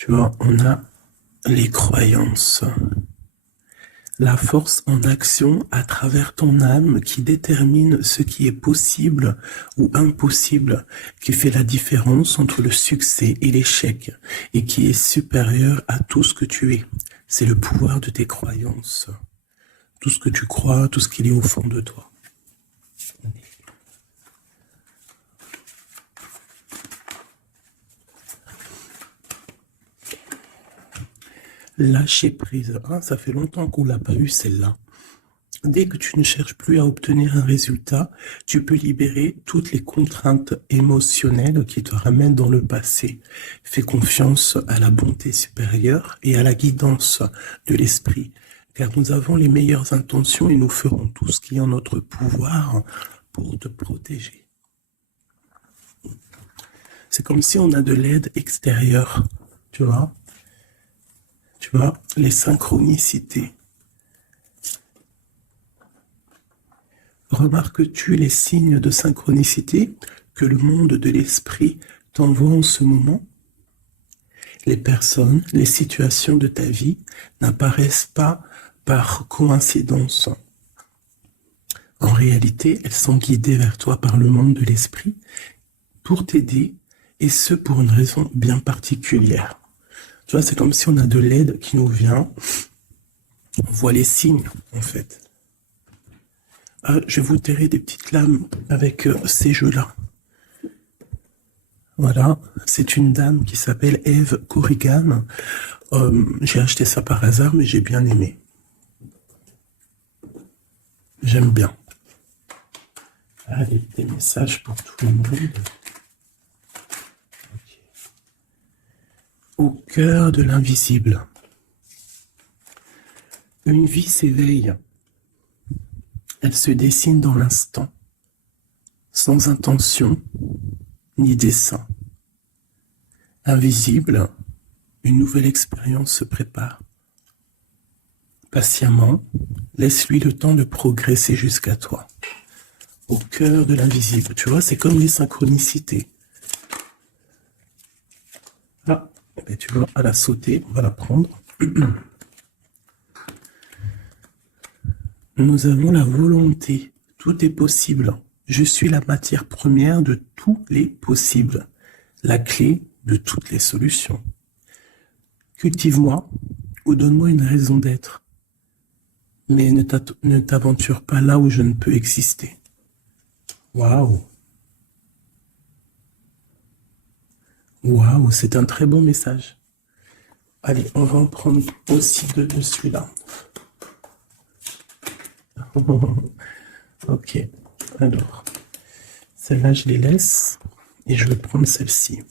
Tu vois, on a les croyances. La force en action à travers ton âme qui détermine ce qui est possible ou impossible, qui fait la différence entre le succès et l'échec et qui est supérieur à tout ce que tu es. C'est le pouvoir de tes croyances. Tout ce que tu crois, tout ce qu'il est au fond de toi. Lâcher prise. Ah, ça fait longtemps qu'on l'a pas eu celle-là. Dès que tu ne cherches plus à obtenir un résultat, tu peux libérer toutes les contraintes émotionnelles qui te ramènent dans le passé. Fais confiance à la bonté supérieure et à la guidance de l'esprit, car nous avons les meilleures intentions et nous ferons tout ce qui est en notre pouvoir pour te protéger. C'est comme si on a de l'aide extérieure, tu vois. Tu vois, les synchronicités. Remarques-tu les signes de synchronicité que le monde de l'esprit t'envoie en ce moment? Les personnes, les situations de ta vie n'apparaissent pas par coïncidence. En réalité, elles sont guidées vers toi par le monde de l'esprit pour t'aider, et ce pour une raison bien particulière. Tu vois, c'est comme si on a de l'aide qui nous vient. On voit les signes, en fait. Je vais vous terrer des petites lames avec ces jeux-là. Voilà, c'est une dame qui s'appelle Eve Corrigan. J'ai acheté ça par hasard, mais j'ai bien aimé. J'aime bien. Allez, des messages pour tout le monde. Okay. Au cœur de l'invisible. Une vie s'éveille. Elle se dessine dans l'instant, sans intention ni dessein. Invisible, une nouvelle expérience se prépare. Patiemment, laisse-lui le temps de progresser jusqu'à toi. Au cœur de l'invisible, tu vois, c'est comme les synchronicités. Ah, ben tu vois, elle a sauté, on va la prendre. Nous avons la volonté, tout est possible. Je suis la matière première de tous les possibles, la clé de toutes les solutions. Cultive-moi ou donne-moi une raison d'être, mais ne t'aventure pas là où je ne peux exister. Waouh! Waouh, c'est un très bon message. Allez, on va en prendre aussi deux de celui-là. Ok, alors, celle-là, je les laisse et je vais prendre celle-ci.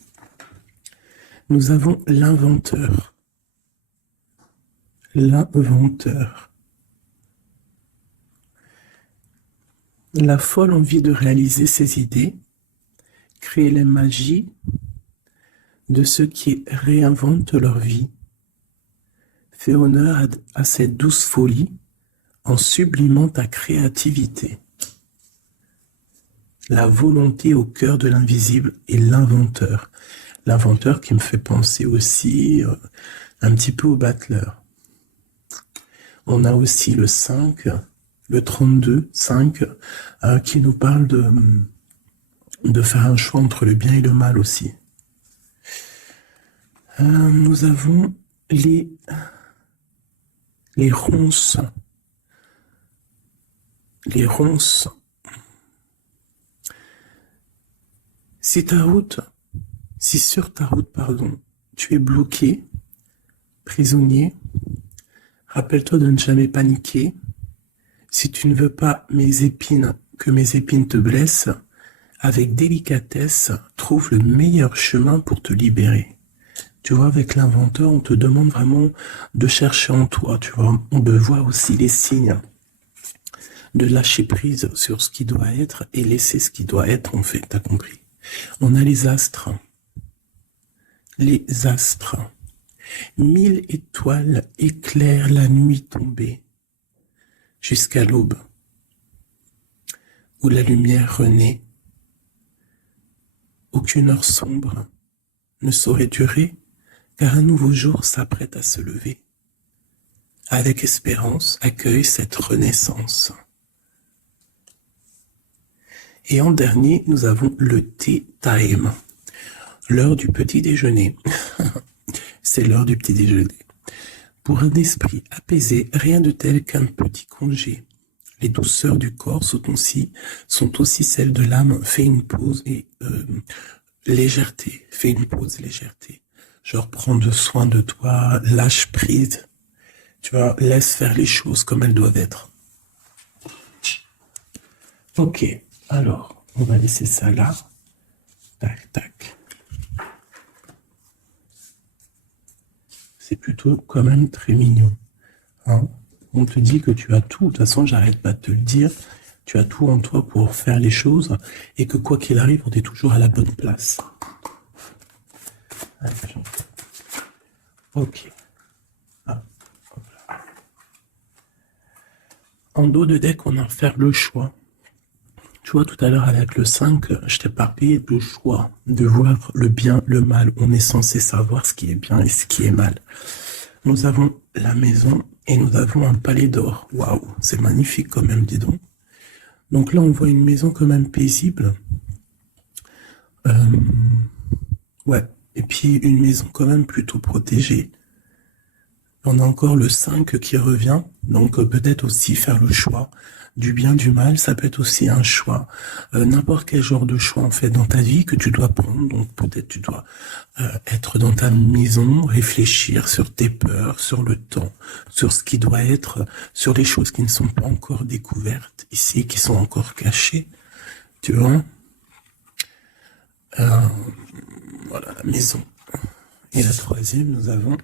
Nous avons l'inventeur. L'inventeur. La folle envie de réaliser ses idées, créer la magie de ceux qui réinventent leur vie. Fais honneur à cette douce folie en sublimant ta créativité. La volonté au cœur de l'invisible est l'inventeur. L'inventeur qui me fait penser aussi un petit peu au battleur. On a aussi le 5, le 32, 5, qui nous parle de faire un choix entre le bien et le mal aussi. Nous avons les ronces. Les ronces. Si sur ta route, tu es bloqué, prisonnier, rappelle-toi de ne jamais paniquer. Si tu ne veux pas que mes épines te blessent, avec délicatesse, trouve le meilleur chemin pour te libérer. Tu vois, avec l'inventeur, on te demande vraiment de chercher en toi, tu vois. On peut voir aussi les signes de lâcher prise sur ce qui doit être et laisser ce qui doit être, en fait, t'as compris. On a les astres. Les astres. 1000 étoiles éclairent la nuit tombée jusqu'à l'aube, où la lumière renaît. Aucune heure sombre ne saurait durer, car un nouveau jour s'apprête à se lever. Avec espérance, accueille cette renaissance. Et en dernier, nous avons le tea time, l'heure du petit déjeuner. C'est l'heure du petit déjeuner. Pour un esprit apaisé, rien de tel qu'un petit congé. Les douceurs du corps sont aussi celles de l'âme. Fais une pause et légèreté. Fais une pause, légèreté. Genre, prends soin de toi, lâche prise. Tu vois, laisse faire les choses comme elles doivent être. Ok, alors, on va laisser ça là. Tac, tac. C'est plutôt quand même très mignon. Hein, on te dit que tu as tout. De toute façon, j'arrête pas de te le dire. Tu as tout en toi pour faire les choses et que quoi qu'il arrive, on est toujours à la bonne place. Ok. Ah, en dos de deck, on a à faire le choix. Tu vois, tout à l'heure, avec le 5, je t'ai parlé du choix, de voir le bien, le mal. On est censé savoir ce qui est bien et ce qui est mal. Nous avons la maison et nous avons un palais d'or. Waouh, c'est magnifique quand même, dis donc. Donc là, on voit une maison quand même paisible. Ouais, et puis une maison quand même plutôt protégée. On a encore le 5 qui revient, donc peut-être aussi faire le choix du bien, du mal, ça peut être aussi un choix, n'importe quel genre de choix en fait dans ta vie que tu dois prendre, donc peut-être tu dois être dans ta maison, réfléchir sur tes peurs, sur le temps, sur ce qui doit être, sur les choses qui ne sont pas encore découvertes ici, qui sont encore cachées, tu vois. Voilà la maison. Et la troisième, nous avons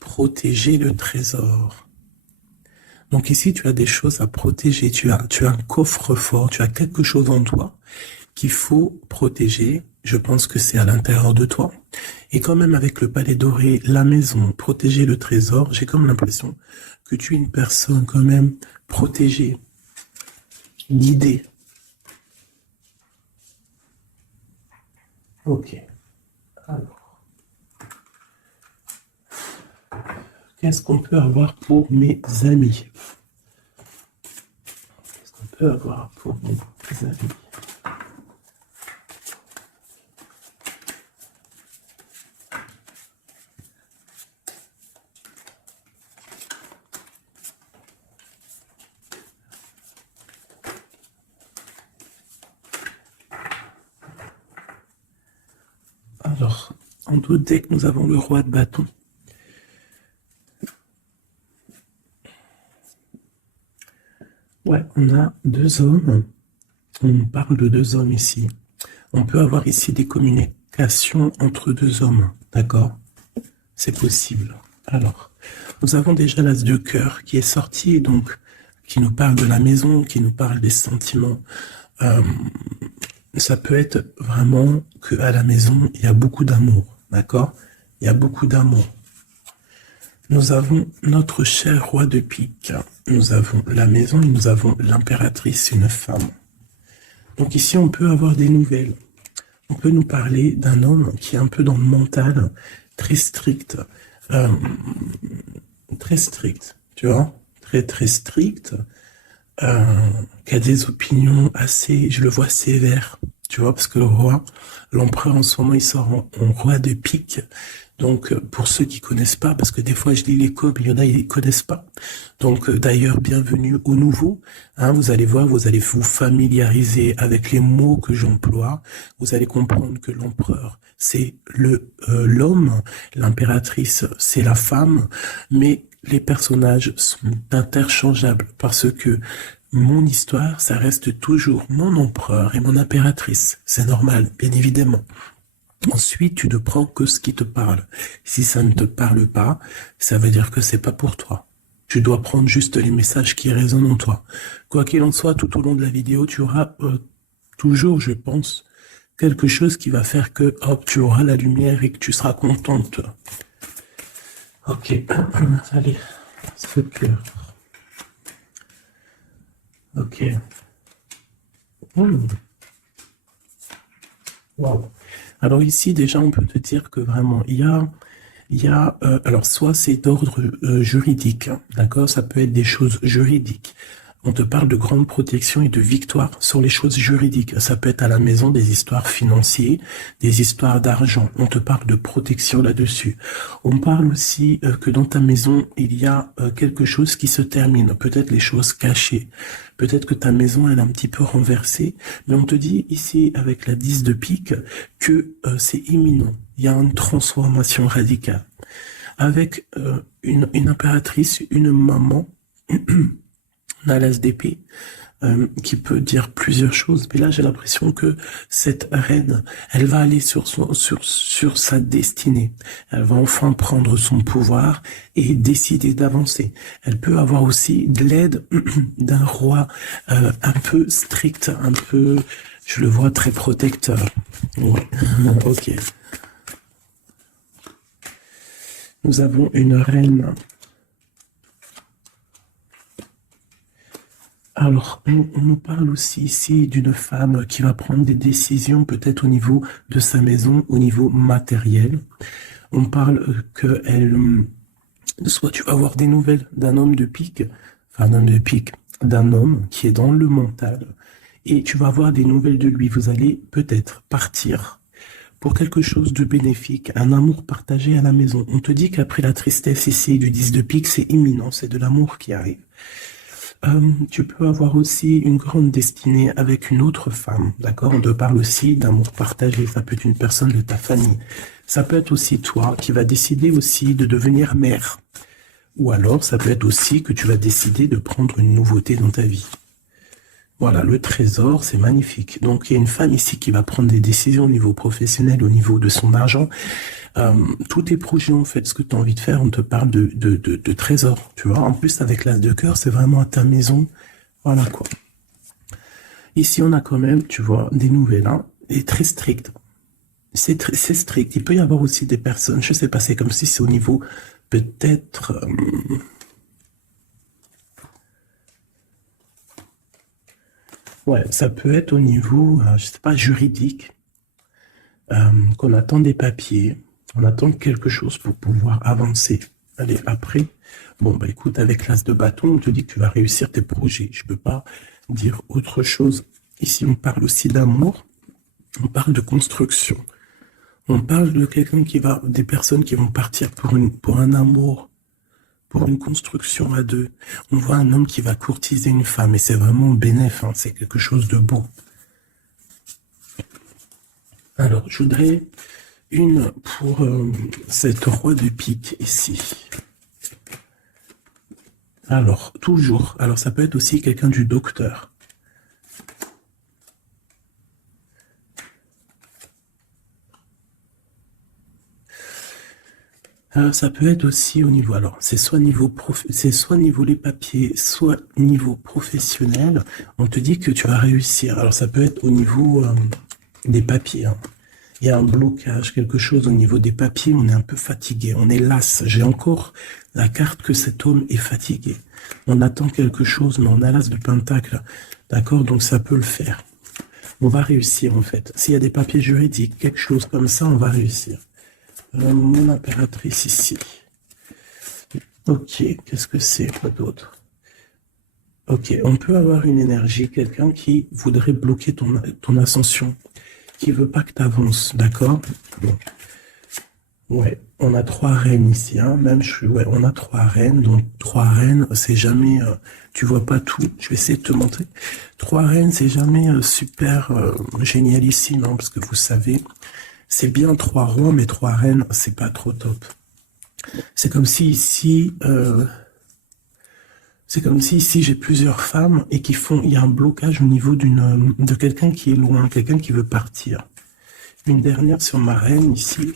protéger le trésor. Donc ici, tu as des choses à protéger. Tu as un coffre-fort, tu as quelque chose en toi qu'il faut protéger. Je pense que c'est à l'intérieur de toi. Et quand même, avec le palais doré, la maison, protéger le trésor, j'ai comme l'impression que tu es une personne quand même protégée, guidée. Ok. Alors. Qu'est-ce qu'on peut avoir pour mes amis? Qu'est-ce qu'on peut avoir pour mes amis? Alors, en dos de deck, nous avons le roi de bâton. Ouais, on a deux hommes. On parle de deux hommes ici. On peut avoir ici des communications entre deux hommes, d'accord? C'est possible. Alors, nous avons déjà l'as de cœur qui est sorti, donc, qui nous parle de la maison, qui nous parle des sentiments. Ça peut être vraiment qu'à la maison, il y a beaucoup d'amour, d'accord? Il y a beaucoup d'amour. Nous avons notre cher roi de pique. Nous avons la maison et nous avons l'impératrice, une femme. Donc ici, on peut avoir des nouvelles. On peut nous parler d'un homme qui est un peu dans le mental, très strict. Très strict, tu vois? Très, très strict. Qui a des opinions assez, je le vois sévère, tu vois, parce que le roi, l'empereur en ce moment, il sort en roi de pique. Donc, pour ceux qui connaissent pas, parce que des fois je lis les codes, il y en a, ils connaissent pas. Donc, d'ailleurs, bienvenue au nouveau. Hein, vous allez voir, vous allez vous familiariser avec les mots que j'emploie. Vous allez comprendre que l'empereur, c'est l'homme, l'impératrice, c'est la femme, mais les personnages sont interchangeables parce que mon histoire, ça reste toujours mon empereur et mon impératrice. C'est normal, bien évidemment. Ensuite, tu ne prends que ce qui te parle. Si ça ne te parle pas, ça veut dire que c'est pas pour toi. Tu dois prendre juste les messages qui résonnent en toi. Quoi qu'il en soit, tout au long de la vidéo, tu auras toujours, je pense, quelque chose qui va faire que, hop, tu auras la lumière et que tu seras contente. Ok, allez, ce cœur. Ok. Wow. Alors ici, déjà, on peut te dire que vraiment, il y a Il y a, alors soit c'est d'ordre juridique, hein, d'accord? Ça peut être des choses juridiques. On te parle de grande protection et de victoire sur les choses juridiques. Ça peut être à la maison des histoires financières, des histoires d'argent. On te parle de protection là-dessus. On parle aussi que dans ta maison, il y a quelque chose qui se termine. Peut-être les choses cachées. Peut-être que ta maison, elle est un petit peu renversée. Mais on te dit ici, avec la 10 de pique, que c'est imminent. Il y a une transformation radicale. Avec une impératrice, une maman, on a l'as d'épée qui peut dire plusieurs choses, mais là j'ai l'impression que cette reine, elle va aller sur sa destinée. Elle va enfin prendre son pouvoir et décider d'avancer. Elle peut avoir aussi de l'aide d'un roi un peu strict, un peu, je le vois très protecteur. Ouais. Ok. Nous avons une reine. Alors, on nous parle aussi ici d'une femme qui va prendre des décisions peut-être au niveau de sa maison, au niveau matériel. On parle que soit tu vas avoir des nouvelles d'un homme de pique, enfin d'un homme de pique, d'un homme qui est dans le mental, et tu vas avoir des nouvelles de lui. Vous allez peut-être partir pour quelque chose de bénéfique, un amour partagé à la maison. On te dit qu'après la tristesse ici du 10 de pique, c'est imminent, c'est de l'amour qui arrive. Tu peux avoir aussi une grande destinée avec une autre femme, d'accord? On te parle aussi d'amour partagé, ça peut être une personne de ta famille. Ça peut être aussi toi qui vas décider aussi de devenir mère. Ou alors, ça peut être aussi que tu vas décider de prendre une nouveauté dans ta vie. Voilà, le trésor, c'est magnifique. Donc, il y a une femme ici qui va prendre des décisions au niveau professionnel, au niveau de son argent. Tous tes projets, en fait, ce que tu as envie de faire, on te parle de trésor, tu vois. En plus, avec l'as de cœur, c'est vraiment à ta maison. Voilà, quoi. Ici, on a quand même, tu vois, des nouvelles, hein, et très strictes. C'est strict. Il peut y avoir aussi des personnes, je sais pas, c'est comme si c'est au niveau, peut-être... ouais, ça peut être au niveau, je sais pas, juridique, qu'on attend des papiers, on attend quelque chose pour pouvoir avancer. Allez, après, bon, bah écoute, avec l'as de bâton, on te dit que tu vas réussir tes projets. Je peux pas dire autre chose. Ici, on parle aussi d'amour, on parle de construction. On parle de quelqu'un qui va, des personnes qui vont partir pour un amour, pour une construction à deux. On voit un homme qui va courtiser une femme, et c'est vraiment bénéf, hein, c'est quelque chose de beau. Alors, je voudrais une pour cette roi de pique ici. Alors, toujours. Alors, ça peut être aussi quelqu'un du docteur. Ça peut être aussi au niveau, alors c'est soit niveau les papiers, soit niveau professionnel. On te dit que tu vas réussir. Alors ça peut être au niveau des papiers, hein. Il y a un blocage, quelque chose au niveau des papiers. On est un peu fatigué, on est las. J'ai encore la carte que cet homme est fatigué. On attend quelque chose, mais on a l'as de pentacle, d'accord? Donc ça peut le faire. On va réussir en fait. S'il y a des papiers juridiques, quelque chose comme ça, on va réussir. Mon impératrice ici. Ok, qu'est-ce que c'est, quoi d'autre? Ok, on peut avoir une énergie, quelqu'un qui voudrait bloquer ton ascension, qui veut pas que tu avances, d'accord? Bon. Ouais, on a 3 reines ici, hein. Même ouais, on a 3 reines, donc 3 reines, c'est jamais, tu vois pas tout. Je vais essayer de te montrer. 3 reines, c'est jamais super génialissime, hein, parce que vous savez, c'est bien 3 rois, mais 3 reines, c'est pas trop top. C'est comme si ici, j'ai plusieurs femmes et il y a un blocage au niveau de quelqu'un qui est loin, quelqu'un qui veut partir. Une dernière sur ma reine ici.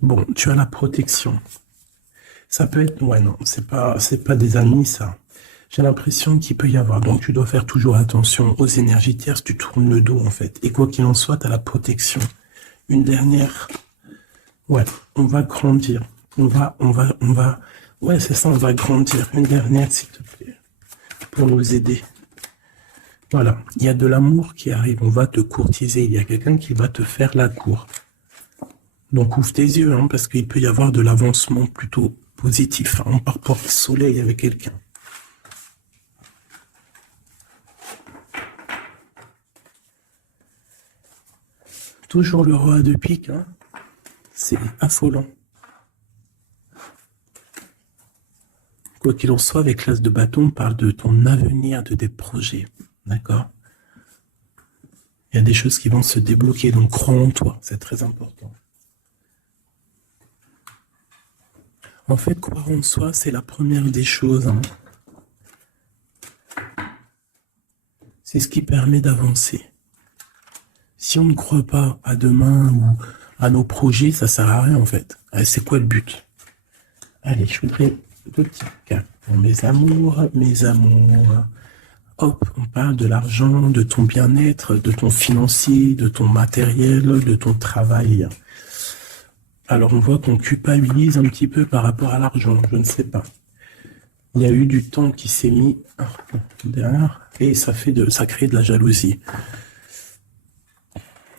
Bon, tu as la protection. Ça peut être, ouais, non, c'est pas des amis, ça. J'ai l'impression qu'il peut y avoir. Donc, tu dois faire toujours attention aux énergies tierces. Tu tournes le dos, en fait. Et quoi qu'il en soit, tu as la protection. Une dernière. Ouais, on va grandir. Ouais, c'est ça, on va grandir. Une dernière, s'il te plaît. Pour nous aider. Voilà. Il y a de l'amour qui arrive. On va te courtiser. Il y a quelqu'un qui va te faire la cour. Donc ouvre tes yeux, hein, parce qu'il peut y avoir de l'avancement plutôt positif, hein, par rapport au soleil avec quelqu'un. Toujours le roi de pique, hein. C'est affolant. Quoi qu'il en soit, avec l'as de bâton, on parle de ton avenir, de tes projets. D'accord? Il y a des choses qui vont se débloquer, donc crois en toi, c'est très important. En fait, croire en soi, c'est la première des choses, hein. C'est ce qui permet d'avancer. Si on ne croit pas à demain ou à nos projets, ça sert à rien en fait. C'est quoi le but? Allez, je voudrais 2 petits cas pour mes amours, mes amours. Hop, on parle de l'argent, de ton bien-être, de ton financier, de ton matériel, de ton travail. Alors on voit qu'on culpabilise un petit peu par rapport à l'argent, je ne sais pas. Il y a eu du temps qui s'est mis derrière et ça crée de la jalousie.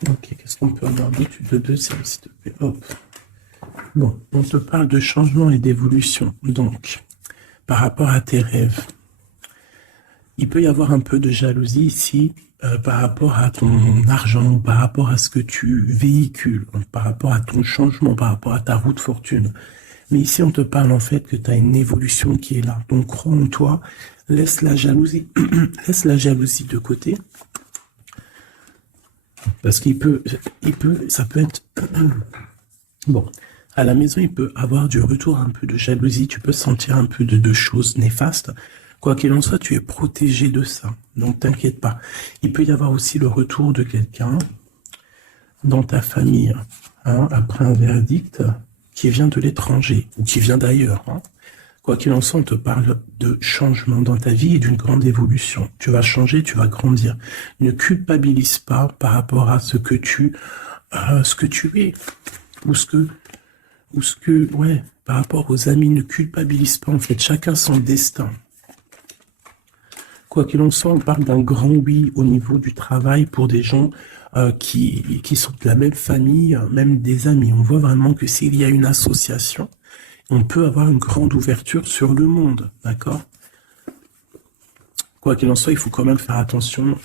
Ok, qu'est-ce qu'on peut avoir d'études de deuxième, s'il te plaît? Hop. Bon, on te parle de changement et d'évolution. Donc, par rapport à tes rêves, il peut y avoir un peu de jalousie ici par rapport à ton argent, par rapport à ce que tu véhicules, par rapport à ton changement, par rapport à ta route fortune. Mais ici, on te parle en fait que tu as une évolution qui est là. Donc, crois en toi, laisse la jalousie, laisse la jalousie de côté. Parce ça peut être... Bon, à la maison, il peut avoir du retour, un peu de jalousie, tu peux sentir un peu de choses néfastes. Quoi qu'il en soit, tu es protégé de ça, donc t'inquiète pas. Il peut y avoir aussi le retour de quelqu'un dans ta famille, hein, après un verdict qui vient de l'étranger, ou qui vient d'ailleurs, hein. Quoi qu'il en soit, on te parle de changement dans ta vie et d'une grande évolution. Tu vas changer, tu vas grandir. Ne culpabilise pas par rapport à ce que tu es, ouais, par rapport aux amis, ne culpabilise pas. En fait, chacun son destin. Quoi qu'il en soit, on parle d'un grand oui au niveau du travail pour des gens qui sont de la même famille, même des amis. On voit vraiment que s'il y a une association, on peut avoir une grande ouverture sur le monde, d'accord? Quoi qu'il en soit, il faut quand même faire attention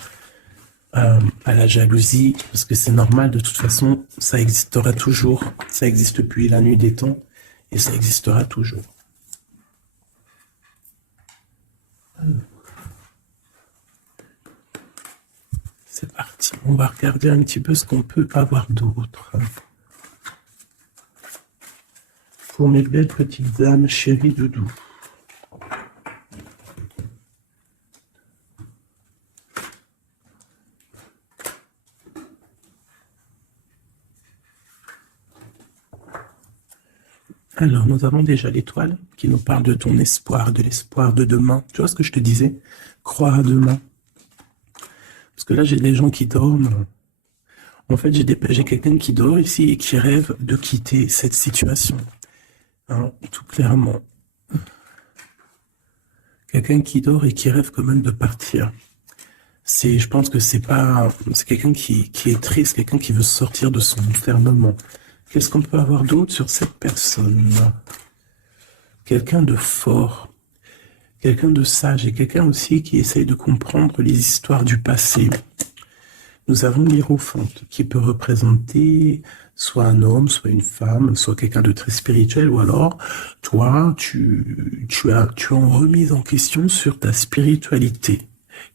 à la jalousie, parce que c'est normal, de toute façon, ça existera toujours. Ça existe depuis la nuit des temps, et ça existera toujours. C'est parti, on va regarder un petit peu ce qu'on peut avoir d'autre. Pour mes belles petites âmes, chéries doudou. Alors, nous avons déjà l'étoile qui nous parle de ton espoir, de l'espoir de demain. Tu vois ce que je te disais? Croire à demain. Parce que là, j'ai des gens qui dorment. En fait, j'ai quelqu'un qui dort ici et qui rêve de quitter cette situation. Hein, tout clairement. Quelqu'un qui dort et qui rêve quand même de partir. Je pense que c'est quelqu'un qui est triste, quelqu'un qui veut sortir de son enfermement. Qu'est-ce qu'on peut avoir d'autre sur cette personne? Quelqu'un de fort, quelqu'un de sage et quelqu'un aussi qui essaye de comprendre les histoires du passé. Nous avons l'Hiérophante qui peut représenter soit un homme, soit une femme, soit quelqu'un de très spirituel, ou alors toi, tu es en remise en question sur ta spiritualité.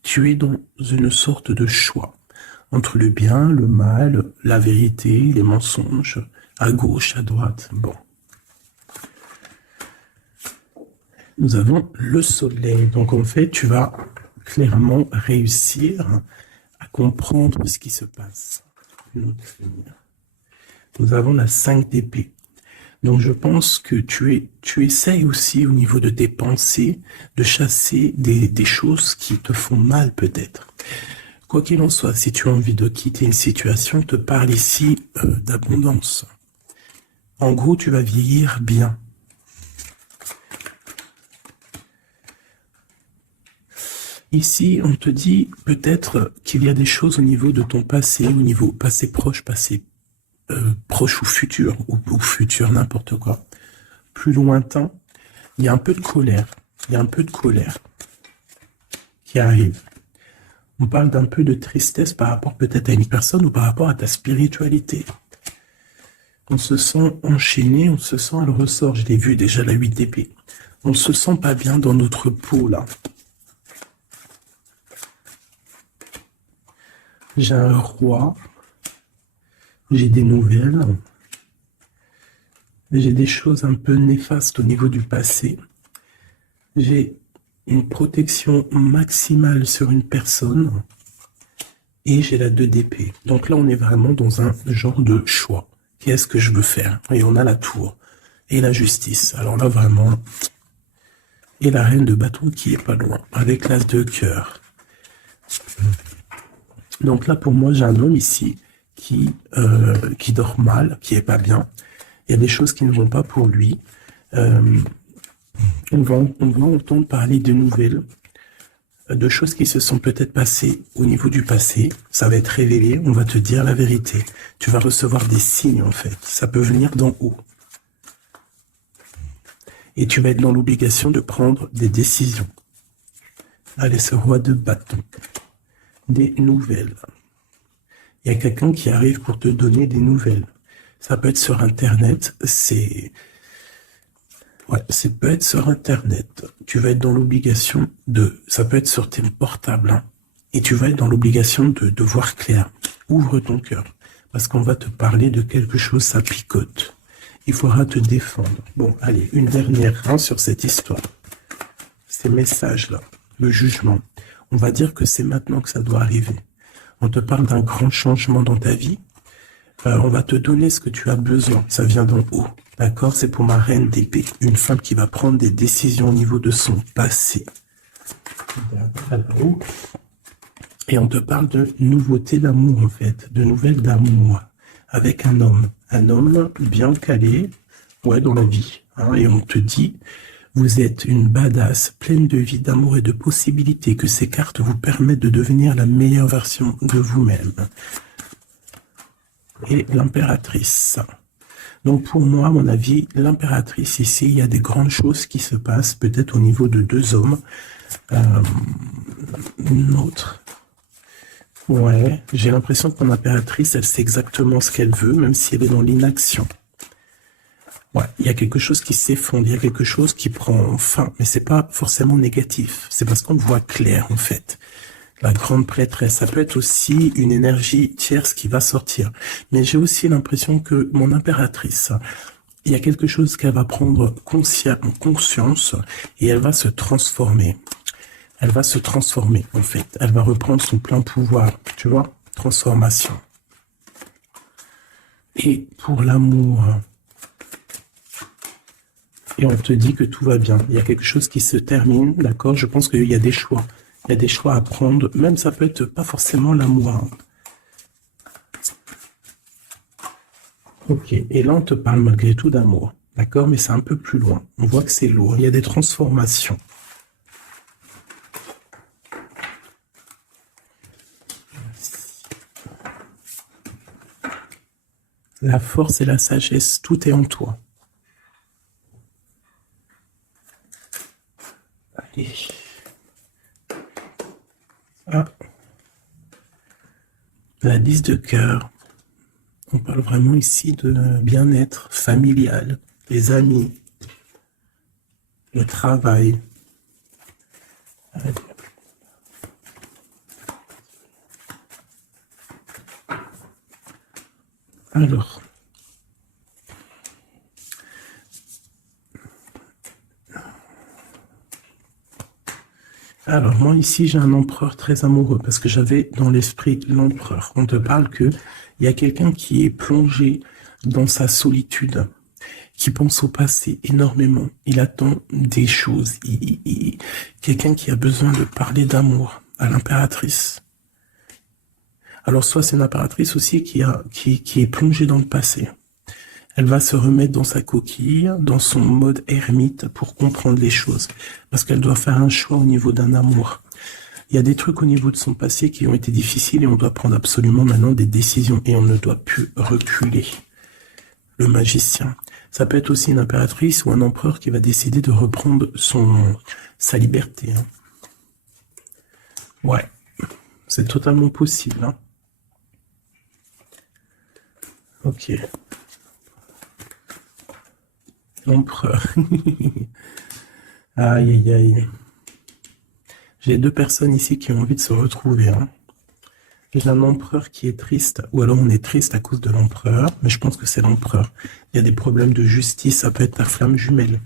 Tu es dans une sorte de choix entre le bien, le mal, la vérité, les mensonges, à gauche, à droite. Bon. Nous avons le soleil. Donc en fait, tu vas clairement réussir à comprendre ce qui se passe. Nous avons la 5 d'épée. Donc je pense que tu essayes aussi au niveau de tes pensées de chasser des choses qui te font mal peut-être. Quoi qu'il en soit, si tu as envie de quitter une situation, je te parle ici d'abondance. En gros, tu vas vieillir bien. Ici, on te dit peut-être qu'il y a des choses au niveau de ton passé, au niveau passé proche, passé proche ou futur, n'importe quoi, plus lointain, il y a un peu de colère. Il y a un peu de colère qui arrive. On parle d'un peu de tristesse par rapport peut-être à une personne ou par rapport à ta spiritualité. On se sent enchaîné, on se sent, elle ressort, je l'ai vu déjà, la 8 d'épée. On se sent pas bien dans notre peau, là. J'ai un roi, j'ai des nouvelles, j'ai des choses un peu néfastes au niveau du passé. J'ai une protection maximale sur une personne et j'ai la 2 d'épée. Donc là, on est vraiment dans un genre de choix. Qu'est-ce que je veux faire? Et on a la tour et la justice. Alors là, vraiment, et la reine de bâton qui est pas loin, avec l'as de cœur. Donc là, pour moi, j'ai un homme ici qui dort mal, qui est pas bien. Il y a des choses qui ne vont pas pour lui. On va entendre parler de nouvelles, de choses qui se sont peut-être passées au niveau du passé. Ça va être révélé, on va te dire la vérité. Tu vas recevoir des signes, en fait. Ça peut venir d'en haut. Et tu vas être dans l'obligation de prendre des décisions. Allez, ce roi de bâton. Des nouvelles. Il y a quelqu'un qui arrive pour te donner des nouvelles. Ça peut être sur Internet, ça peut être sur Internet. Tu vas être dans l'obligation ça peut être sur tes portables, hein, et tu vas être dans l'obligation de voir clair. Ouvre ton cœur, parce qu'on va te parler de quelque chose, ça picote. Il faudra te défendre. Bon, allez, une dernière sur cette histoire. Ces messages-là, le jugement. On va dire que c'est maintenant que ça doit arriver. On te parle d'un grand changement dans ta vie. On va te donner ce que tu as besoin. Ça vient d'en haut. D'accord? C'est pour ma reine d'épée. Une femme qui va prendre des décisions au niveau de son passé. Et on te parle de nouveautés d'amour, en fait. De nouvelles d'amour. Avec un homme. Un homme bien calé, dans la vie. Hein, et on te dit, vous êtes une badass, pleine de vie, d'amour et de possibilités. Que ces cartes vous permettent de devenir la meilleure version de vous-même. Et l'impératrice. Donc pour moi, à mon avis, l'impératrice ici, il y a des grandes choses qui se passent, peut-être au niveau de 2 hommes. Une autre. Ouais, j'ai l'impression que mon impératrice, elle sait exactement ce qu'elle veut, même si elle est dans l'inaction. Ouais, il y a quelque chose qui s'effondre, il y a quelque chose qui prend fin, mais c'est pas forcément négatif. C'est parce qu'on voit clair, en fait. La grande prêtresse, ça peut être aussi une énergie tierce qui va sortir. Mais j'ai aussi l'impression que mon impératrice, il y a quelque chose qu'elle va prendre conscience et elle va se transformer. Elle va se transformer, en fait. Elle va reprendre son plein pouvoir, tu vois, transformation. Et pour l'amour, et on te dit que tout va bien. Il y a quelque chose qui se termine, d'accord? Je pense qu'il y a des choix. Il y a des choix à prendre, même ça peut être pas forcément l'amour. Hein. Ok, et là on te parle malgré tout d'amour, d'accord? Mais c'est un peu plus loin. On voit que c'est lourd, il y a des transformations. La force et la sagesse, tout est en toi. Allez. Ah. La 10 de cœur. On parle vraiment ici de bien-être familial, les amis, le travail. Alors moi ici j'ai un empereur très amoureux parce que j'avais dans l'esprit l'empereur. On te parle que il y a quelqu'un qui est plongé dans sa solitude, qui pense au passé énormément. Il attend des choses. Quelqu'un qui a besoin de parler d'amour à l'impératrice. Alors soit c'est une impératrice aussi qui est plongée dans le passé. Elle va se remettre dans sa coquille, dans son mode ermite pour comprendre les choses. Parce qu'elle doit faire un choix au niveau d'un amour. Il y a des trucs au niveau de son passé qui ont été difficiles et on doit prendre absolument maintenant des décisions et on ne doit plus reculer. Le magicien. Ça peut être aussi une impératrice ou un empereur qui va décider de reprendre sa liberté. Hein. Ouais, c'est totalement possible. Hein. Ok. L'empereur. Aïe, aïe, aïe. J'ai deux personnes ici qui ont envie de se retrouver. Hein. J'ai un empereur qui est triste, ou alors on est triste à cause de l'empereur, mais je pense que c'est l'empereur. Il y a des problèmes de justice, ça peut être ta flamme jumelle.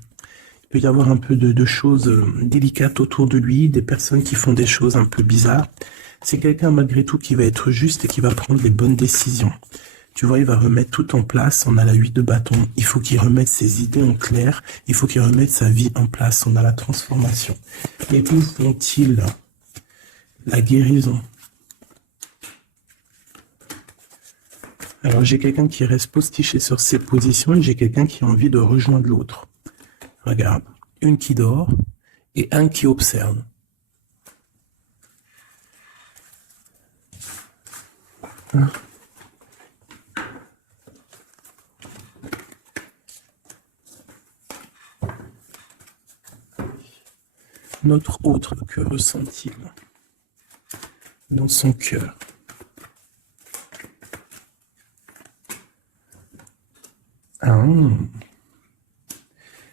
Il peut y avoir un peu de choses délicates autour de lui, des personnes qui font des choses un peu bizarres. C'est quelqu'un malgré tout qui va être juste et qui va prendre les bonnes décisions. Tu vois, il va remettre tout en place. On a la 8 de bâton. Il faut qu'il remette ses idées en clair. Il faut qu'il remette sa vie en place. On a la transformation. Et où font-ils la guérison? Alors, j'ai quelqu'un qui reste postiché sur ses positions et j'ai quelqu'un qui a envie de rejoindre l'autre. Regarde. Une qui dort et un qui observe. Hein? Notre autre, que ressent-il dans son cœur? Ah,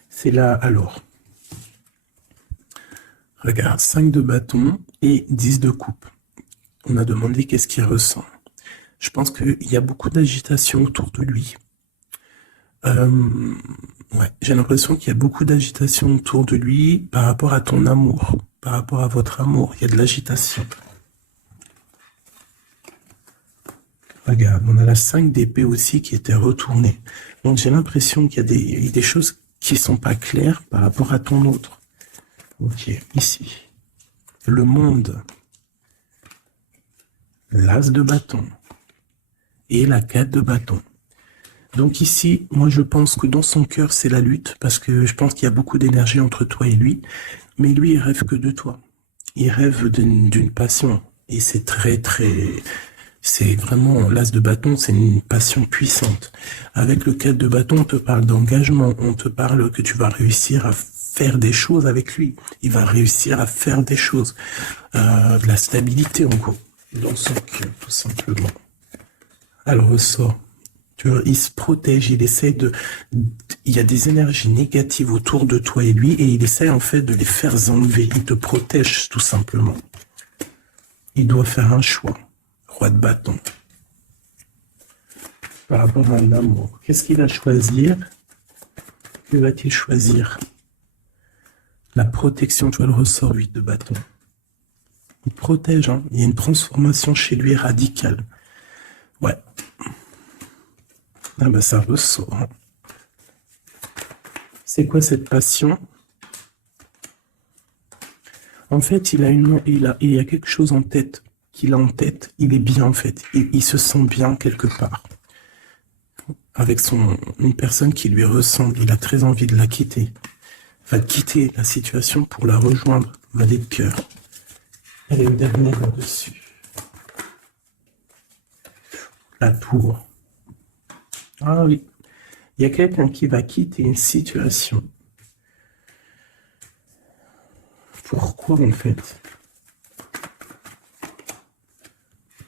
c'est là, alors. Regarde, 5 de bâton et 10 de coupe. On a demandé qu'est-ce qu'il ressent. Je pense qu'il y a beaucoup d'agitation autour de lui. Ouais, j'ai l'impression qu'il y a beaucoup d'agitation autour de lui par rapport à ton amour, par rapport à votre amour. Il y a de l'agitation. Regarde, on a la 5 d'épée aussi qui était retournée. Donc j'ai l'impression qu'il y a des choses qui sont pas claires par rapport à ton autre. Ok, ici. Le monde. L'as de bâton. Et la 4 de bâton. Donc ici, moi je pense que dans son cœur, c'est la lutte, parce que je pense qu'il y a beaucoup d'énergie entre toi et lui, mais lui, il rêve que de toi. Il rêve d'une passion, et c'est c'est vraiment, l'as de bâton, c'est une passion puissante. Avec le 4 de bâton, on te parle d'engagement, on te parle que tu vas réussir à faire des choses avec lui. Il va réussir à faire des choses. De la stabilité, en gros, dans son cœur, tout simplement. Alors, ressort. Tu vois, il se protège, il essaie il y a des énergies négatives autour de toi et lui, et il essaie en fait de les faire enlever. Il te protège tout simplement. Il doit faire un choix. Roi de bâton. Par rapport à l'amour. Qu'est-ce qu'il va choisir? Que va-t-il choisir? La protection, tu vois le ressort 8 de bâton. Il protège, hein. Il y a une transformation chez lui radicale. Ouais. Ah bah ça ressort. Hein. C'est quoi cette passion? En fait, il y a quelque chose en tête. Qu'il a en tête. Il est bien en fait. Il se sent bien quelque part. Avec une personne qui lui ressemble. Il a très envie de la quitter. Il va quitter la situation pour la rejoindre. Valet de cœur. Elle est le dernier là-dessus. La tour. Ah oui. Il y a quelqu'un qui va quitter une situation. Pourquoi en fait?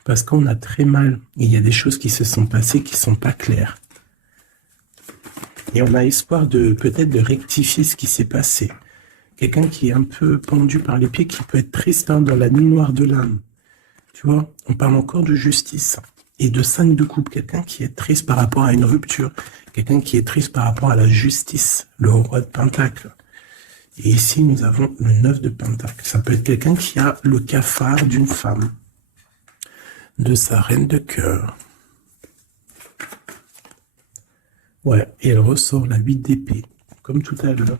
Parce qu'on a très mal. Il y a des choses qui se sont passées qui ne sont pas claires. Et on a espoir peut-être de rectifier ce qui s'est passé. Quelqu'un qui est un peu pendu par les pieds, qui peut être triste hein, dans la nuit noire de l'âme. Tu vois, on parle encore de justice. Et de 5 de coupe, quelqu'un qui est triste par rapport à une rupture. Quelqu'un qui est triste par rapport à la justice. Le roi de pentacle. Et ici, nous avons le 9 de pentacle. Ça peut être quelqu'un qui a le cafard d'une femme. De sa reine de cœur. Ouais, et elle ressort la 8 d'épée. Comme tout à l'heure.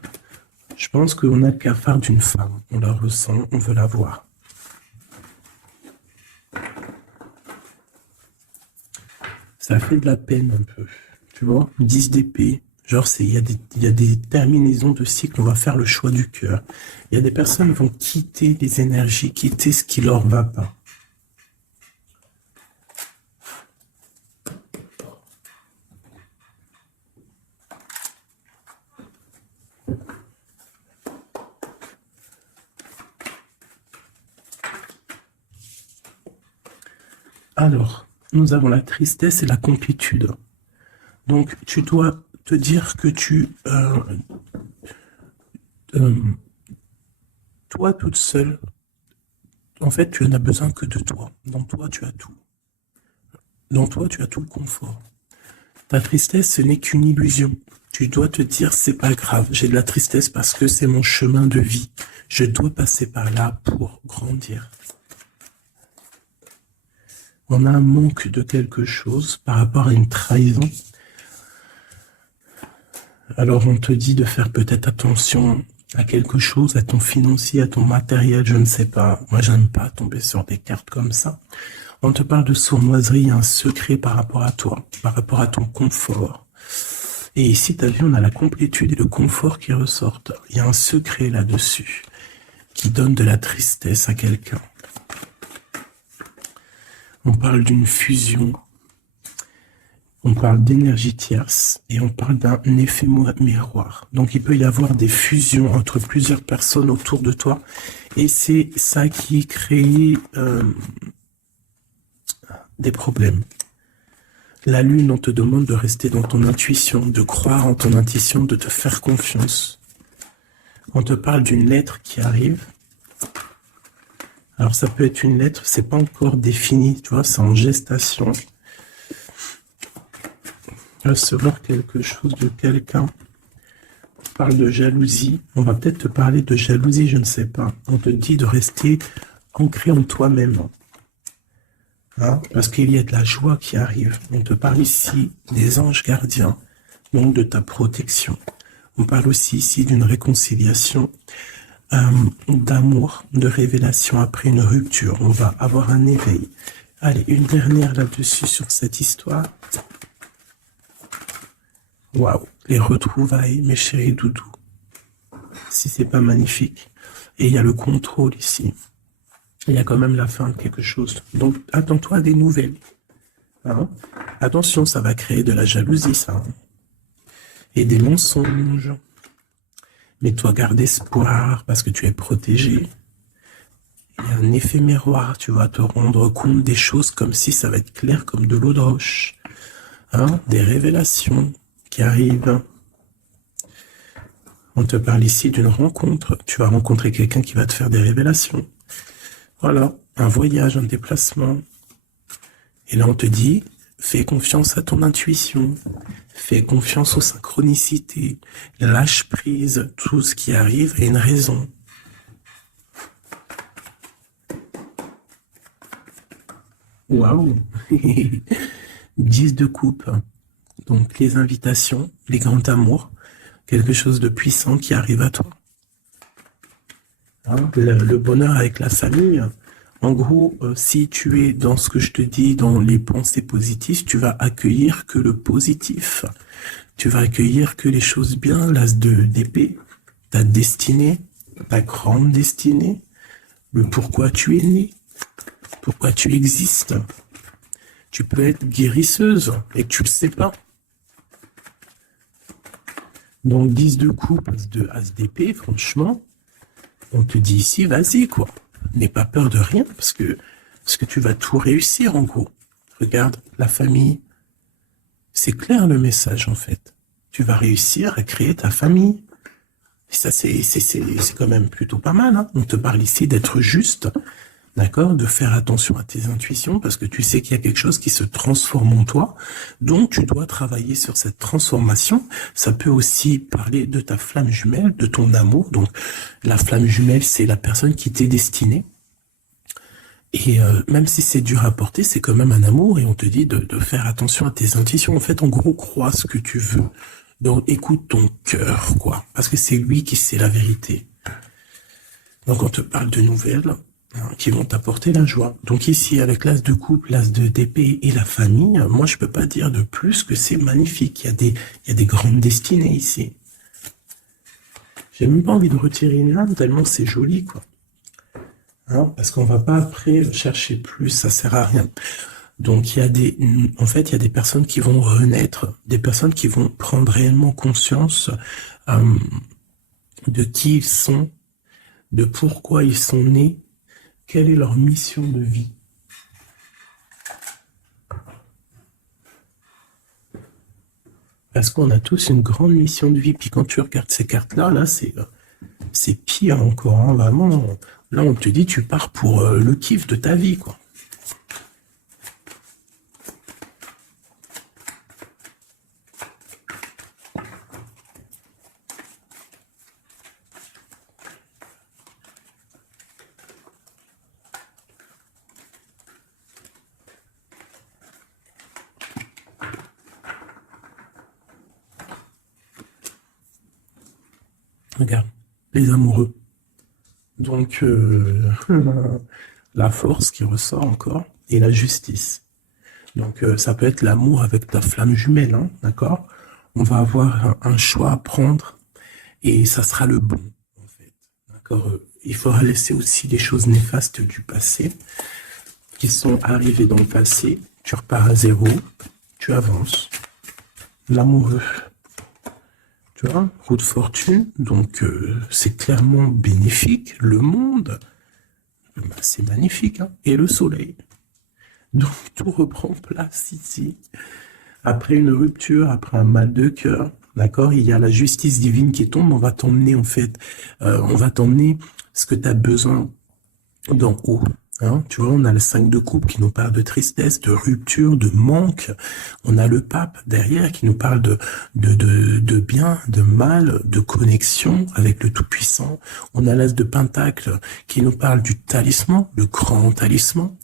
Je pense qu'on a le cafard d'une femme. On la ressent, on veut la voir. Ça fait de la peine un peu. Tu vois, 10 d'épée, Genre, il y a des terminaisons de cycle, on va faire le choix du cœur. Il y a des personnes qui vont quitter les énergies, quitter ce qui leur va pas. Alors, nous avons la tristesse et la complétude. Donc, tu dois te dire que toi toute seule, en fait, tu n'as besoin que de toi. Dans toi, tu as tout. Dans toi, tu as tout le confort. Ta tristesse, ce n'est qu'une illusion. Tu dois te dire, c'est pas grave, j'ai de la tristesse parce que c'est mon chemin de vie. Je dois passer par là pour grandir. On a un manque de quelque chose par rapport à une trahison. Alors on te dit de faire peut-être attention à quelque chose, à ton financier, à ton matériel, je ne sais pas. Moi, j'aime pas tomber sur des cartes comme ça. On te parle de sournoiserie, il y a un secret par rapport à toi, par rapport à ton confort. Et ici, tu as vu, on a la complétude et le confort qui ressortent. Il y a un secret là-dessus qui donne de la tristesse à quelqu'un. On parle d'une fusion, on parle d'énergie tierce et on parle d'un effet miroir. Donc il peut y avoir des fusions entre plusieurs personnes autour de toi et c'est ça qui crée des problèmes. La lune, on te demande de rester dans ton intuition, de croire en ton intuition, de te faire confiance. On te parle d'une lettre qui arrive. Alors ça peut être une lettre, c'est pas encore défini, tu vois, c'est en gestation. Recevoir quelque chose de quelqu'un. On parle de jalousie, on va peut-être te parler de jalousie, je ne sais pas. On te dit de rester ancré en toi-même. Hein, parce qu'il y a de la joie qui arrive. On te parle ici des anges gardiens, donc de ta protection. On parle aussi ici d'une réconciliation, d'amour, de révélation après une rupture. On va avoir un éveil. Allez, une dernière là-dessus sur cette histoire. Waouh, les retrouvailles, mes chéris doudous. Si c'est pas magnifique. Et il y a le contrôle ici. Il y a quand même la fin de quelque chose. Donc, attends-toi à des nouvelles. Hein? Attention, ça va créer de la jalousie, ça. Hein? Et des mensonges. Mais toi, garde espoir parce que tu es protégé. Il y a un effet miroir. Tu vas te rendre compte des choses comme si ça va être clair comme de l'eau de roche. Hein? Des révélations qui arrivent. On te parle ici d'une rencontre. Tu vas rencontrer quelqu'un qui va te faire des révélations. Voilà, un voyage, un déplacement. Et là, on te dit, fais confiance à ton intuition, fais confiance aux synchronicités, lâche prise, tout ce qui arrive a une raison. Waouh 10 de coupe. Donc, les invitations, les grands amours, quelque chose de puissant qui arrive à toi. Hein, le bonheur avec la famille. En gros, si tu es dans ce que je te dis, dans les pensées positives, tu vas accueillir que le positif. Tu vas accueillir que les choses bien, l'as d'épée, ta destinée, ta grande destinée, le pourquoi tu es né, pourquoi tu existes. Tu peux être guérisseuse et que tu le sais pas. Donc 10 de coupe, as d'épée, franchement, on te dit ici, vas-y, quoi. N'aie pas peur de rien, parce que tu vas tout réussir, en gros. Regarde, la famille. C'est clair, le message, en fait. Tu vas réussir à créer ta famille. Et ça, c'est quand même plutôt pas mal, hein. On te parle ici d'être juste, d'accord, de faire attention à tes intuitions, parce que tu sais qu'il y a quelque chose qui se transforme en toi, donc tu dois travailler sur cette transformation. Ça peut aussi parler de ta flamme jumelle, de ton amour. Donc la flamme jumelle, c'est la personne qui t'est destinée. Et même si c'est dur à porter, c'est quand même un amour, et on te dit de faire attention à tes intuitions. En fait, en gros, crois ce que tu veux. Donc écoute ton cœur, quoi, parce que c'est lui qui sait la vérité. Donc on te parle de nouvelles. hein, qui vont t'apporter la joie. Donc ici, avec l'as de coupe, l'as d'épée et la famille, moi je peux pas dire de plus que c'est magnifique. Il y a des grandes destinées ici. J'ai même pas envie de retirer une lame tellement c'est joli, quoi. Hein, parce qu'on va pas après chercher plus, ça sert à rien. Donc en fait, il y a des personnes qui vont renaître, des personnes qui vont prendre réellement conscience de qui ils sont, de pourquoi ils sont nés, quelle est leur mission de vie. Parce qu'on a tous une grande mission de vie. Puis quand tu regardes ces cartes-là, là, c'est pire encore. Hein, vraiment, là, on te dit, tu pars pour le kiff de ta vie, quoi. Regarde, les amoureux. Donc, la force qui ressort encore, et la justice. Donc, ça peut être l'amour avec ta flamme jumelle, hein, d'accord? On va avoir un choix à prendre, et ça sera le bon, en fait. D'accord? Il faudra laisser aussi les choses néfastes du passé, qui sont arrivées dans le passé. Tu repars à zéro, tu avances. L'amoureux. Tu vois, roue de fortune, donc c'est clairement bénéfique. Le monde, bah, c'est magnifique. Hein, et le soleil. Donc tout reprend place ici. Après une rupture, après un mal de cœur, d'accord, il y a la justice divine qui tombe. On va t'emmener en fait, on va t'emmener ce que tu as besoin d'en haut. Hein, tu vois, on a le 5 de coupe qui nous parle de tristesse, de rupture, de manque. On a le pape derrière qui nous parle de bien, de mal, de connexion avec le Tout-Puissant. On a l'as de pentacle qui nous parle du talisman, le grand talisman.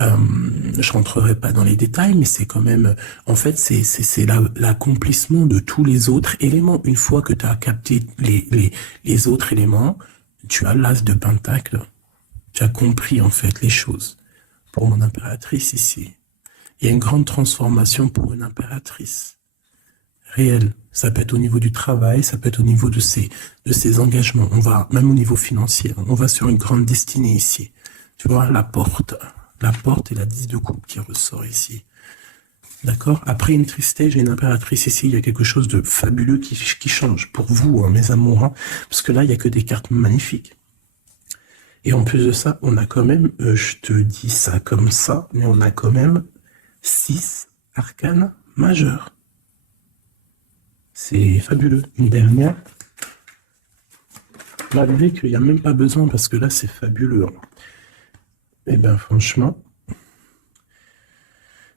Je rentrerai pas dans les détails, mais c'est quand même, en fait, c'est l'accomplissement de tous les autres éléments. Une fois que tu as capté les autres éléments, tu as l'as de pentacle. Tu as compris en fait les choses. Pour mon impératrice ici, il y a une grande transformation pour une impératrice. Réelle. Ça peut être au niveau du travail, ça peut être au niveau de ses engagements. On va, même au niveau financier, on va sur une grande destinée ici. Tu vois, la porte et la 10 de coupe qui ressort ici. D'accord? Après une tristesse, j'ai une impératrice ici, il y a quelque chose de fabuleux qui change pour vous, hein, mes amours, hein, parce que là, il n'y a que des cartes magnifiques. Et en plus de ça, on a quand même, je te dis ça comme ça, mais on a quand même 6 arcanes majeurs. C'est fabuleux. Une dernière, malgré qu'il n'y a même pas besoin, parce que là, c'est fabuleux. Et bien, franchement.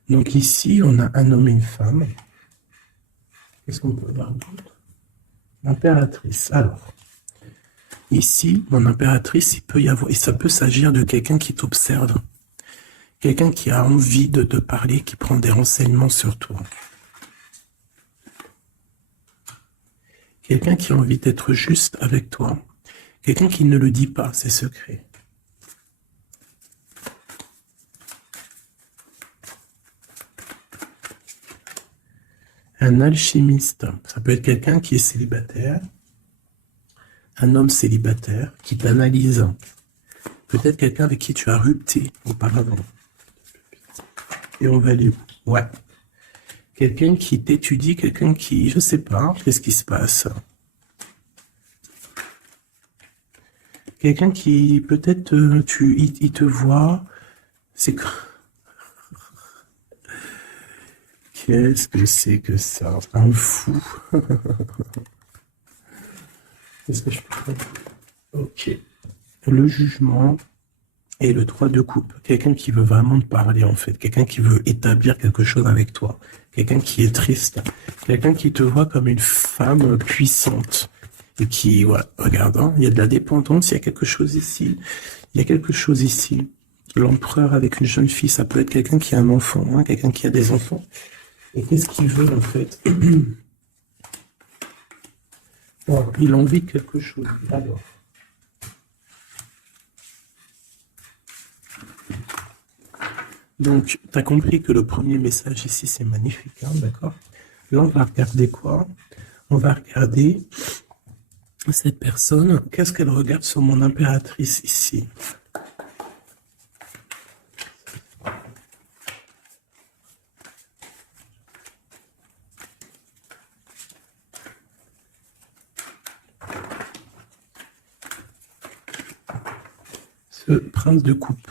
Donc ici, on a un homme et une femme. Qu'est-ce qu'on peut voir d'autre? L'impératrice. Alors. Ici, mon impératrice, il peut y avoir, et ça peut s'agir de quelqu'un qui t'observe, quelqu'un qui a envie de te parler, qui prend des renseignements sur toi, quelqu'un qui a envie d'être juste avec toi, quelqu'un qui ne le dit pas, ses secrets. Un alchimiste, ça peut être quelqu'un qui est célibataire, un homme célibataire qui t'analyse. Peut-être quelqu'un avec qui tu as rupté auparavant. Et on va aller où? Ouais. Quelqu'un qui t'étudie, quelqu'un qui, je sais pas, qu'est-ce qui se passe? Quelqu'un qui, peut-être, il te voit, c'est que... Qu'est-ce que c'est que ça? Un fou. Qu'est-ce que je peux faire? Ok. Le jugement et le 3 de coupe. Quelqu'un qui veut vraiment te parler, en fait. Quelqu'un qui veut établir quelque chose avec toi. Quelqu'un qui est triste. Quelqu'un qui te voit comme une femme puissante. Et qui, voilà, regarde, hein, il y a de la dépendance, il y a quelque chose ici. Il y a quelque chose ici. L'empereur avec une jeune fille, ça peut être quelqu'un qui a un enfant, hein, quelqu'un qui a des enfants. Et qu'est-ce qu'il veut, en fait? Bon, il a envie de quelque chose. Alors. Donc, tu as compris que le premier message ici, c'est magnifique, hein, d'accord? Là, on va regarder quoi? On va regarder cette personne. Qu'est-ce qu'elle regarde sur mon impératrice ici? Ce prince de coupe.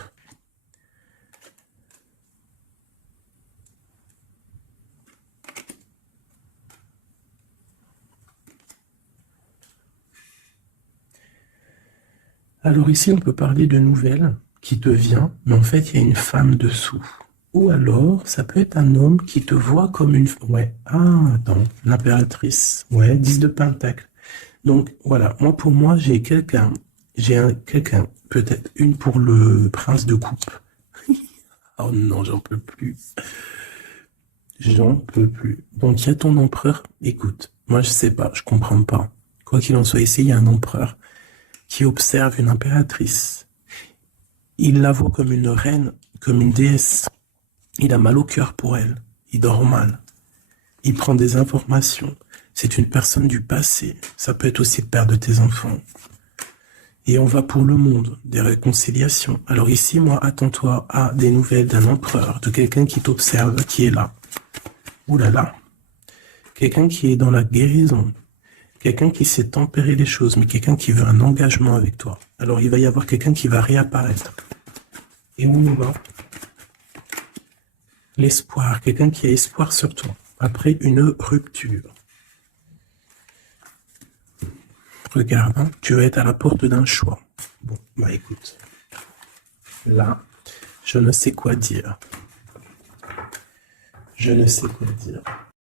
Alors ici, on peut parler de nouvelles qui te vient, mais en fait, il y a une femme dessous. Ou alors, ça peut être un homme qui te voit comme une... Ouais, ah, attends, l'impératrice. Ouais, 10 de pentacle. Donc, voilà, moi, pour moi, j'ai quelqu'un, quelqu'un, peut-être une pour le prince de coupe. Oh non, j'en peux plus. J'en peux plus. Donc, il y a ton empereur. Écoute, moi, je sais pas, je comprends pas. Quoi qu'il en soit, ici, il y a un empereur qui observe une impératrice. Il la voit comme une reine, comme une déesse. Il a mal au cœur pour elle. Il dort mal. Il prend des informations. C'est une personne du passé. Ça peut être aussi le père de tes enfants. Et on va pour le monde, des réconciliations. Alors ici, moi, attends-toi à des nouvelles d'un empereur, de quelqu'un qui t'observe, qui est là. Ouh là là. Quelqu'un qui est dans la guérison. Quelqu'un qui sait tempérer les choses, mais quelqu'un qui veut un engagement avec toi. Alors il va y avoir quelqu'un qui va réapparaître. Et où on va? L'espoir, quelqu'un qui a espoir sur toi, après une rupture. Regarde, hein, tu vas être à la porte d'un choix. Bon, bah écoute, là, je ne sais quoi dire. Je ne sais quoi dire.